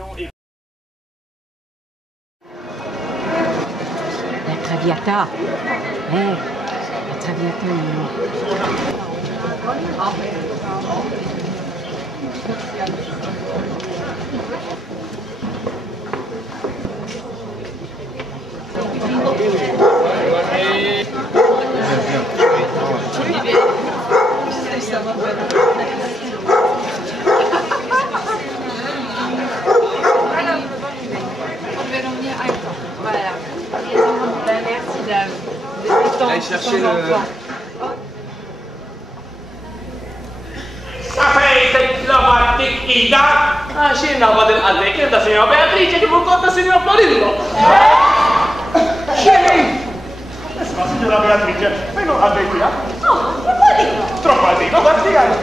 La Traviata. La Traviata. Voilà. Merci dame. Allez chercher le... Sapete la battichita? Ah, sì, no, vado a vedere da signora Beatrice che vuol conta signor Florillo. Scemi! La signora Beatrice, vengo a vedere. Oh, che buonino! Troppo altino, da spiegare.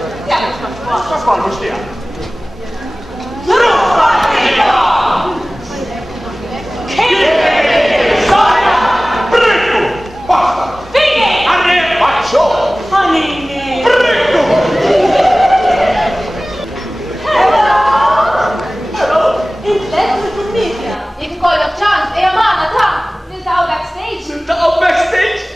Pasquale, lo stia. Prego! Basta! Fine! Arre, faccio! Anini! Prego! Hallo! In letzte Commedia. Ik call your chance. Hey, man, attack! Dit is al backstage. Zit al backstage?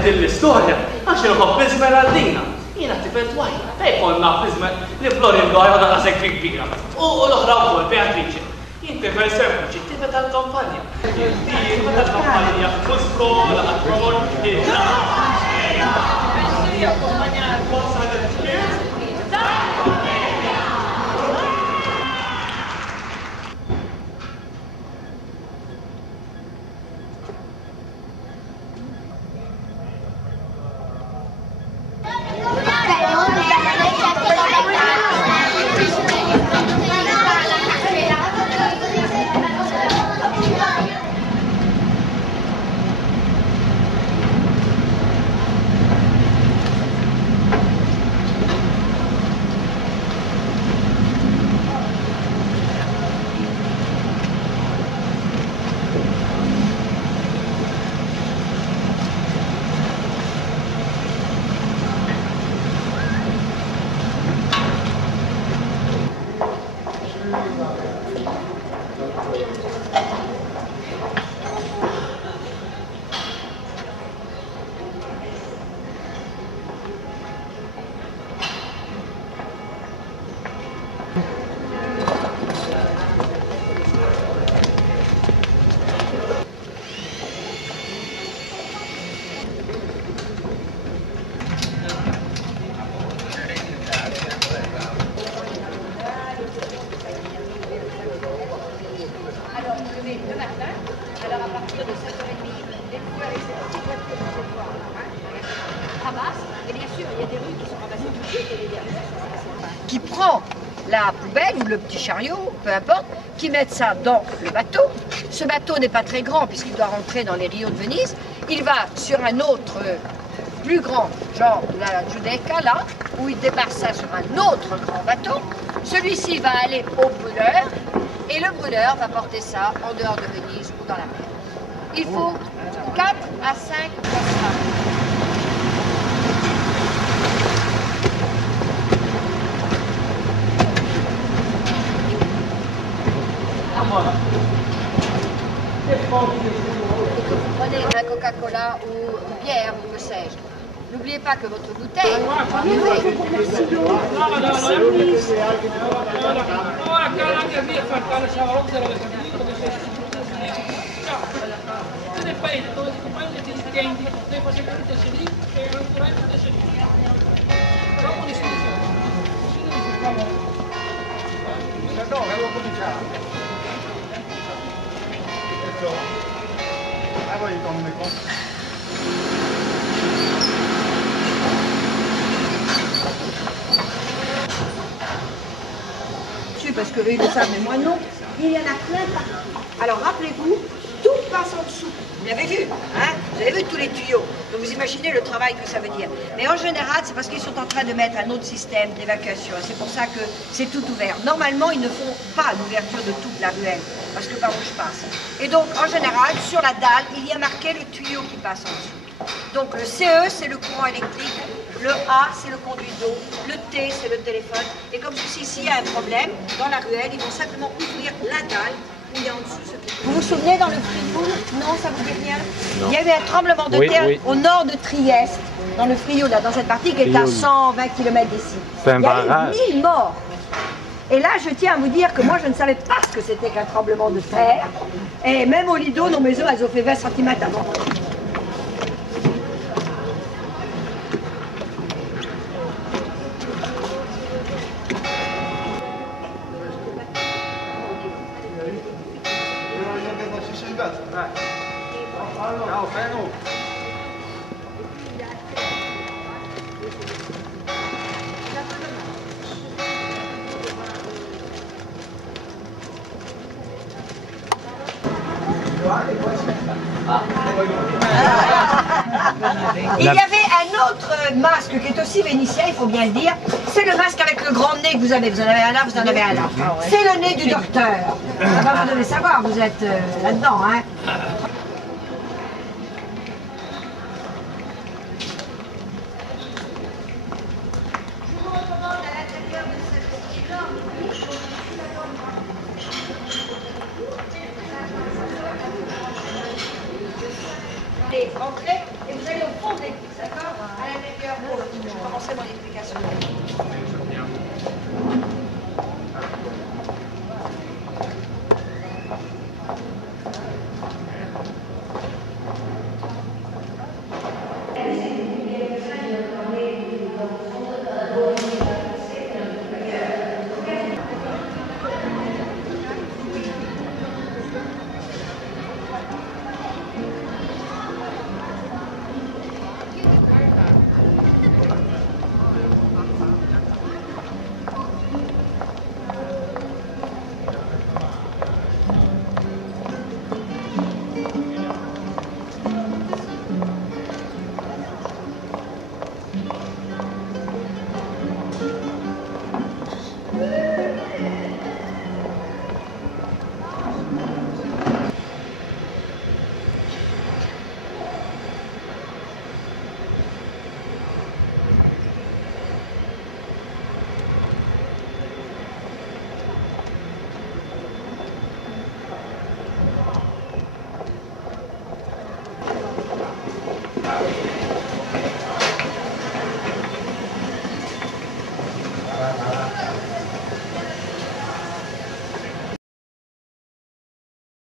Dell-istoria, għax il-ħobb Esmeraldina. Jiena tifet wajna, fej konna f'Izmer li Florindo għajna għasek fi kbira. U l-oħra wkoll Beatrice. Jien tifet sempliċi, tifet għal-kampanja. Tifet għal-kampanja, u skola, għal-kor, Qui prend la poubelle ou le petit chariot, peu importe, qui met ça dans le bateau. Ce bateau n'est pas très grand puisqu'il doit rentrer dans les Rios de Venise. Il va sur un autre plus grand, genre la Giudecca là, où il débarque ça sur un autre grand bateau. Celui-ci va aller au brûleur et le brûleur va porter ça en dehors de Venise ou dans la mer. Il faut 4 à 5 personnes. Prenez un Coca-Cola ou une bière ou que sais-je. N'oubliez pas que votre bouteille parce qu'eux ils le savent, mais moi non. il y en a plein partout. Alors rappelez-vous, tout passe en dessous. Vous l'avez vu, hein? Vous avez vu tous les tuyaux. Donc vous imaginez le travail que ça veut dire. Mais en général, c'est parce qu'ils sont en train de mettre un autre système d'évacuation. C'est pour ça que c'est tout ouvert. Normalement, ils ne font pas l'ouverture de toute la ruelle, parce que par où je passe. Et donc, en général, sur la dalle, il y a marqué le tuyau qui passe en dessous. Donc le CE, c'est le courant électrique. Le A, c'est le conduit d'eau. Le T, c'est le téléphone. Et comme ceci, s'il y a un problème, dans la ruelle, ils vont simplement ouvrir la dalle. Il y a en dessous ce qui... Vous vous souvenez dans le Frioul? Non, ça vous dit rien? Non. Il y avait un tremblement de terre au nord de Trieste, dans le Frioul, là, dans cette partie qui est à 120 km d'ici. C'est un barrage. Il y a eu 1000 morts. Et là, je tiens à vous dire que moi, je ne savais pas ce que c'était qu'un tremblement de terre. Et même au Lido, nos maisons, elles ont fait 20 cm avant. Il y avait un autre masque qui est aussi vénitien, il faut bien le dire. C'est le masque avec le grand nez que vous avez. Vous en avez un là, vous en avez un là. C'est le nez du docteur. Ah ben, vous devez savoir, vous êtes là-dedans, hein.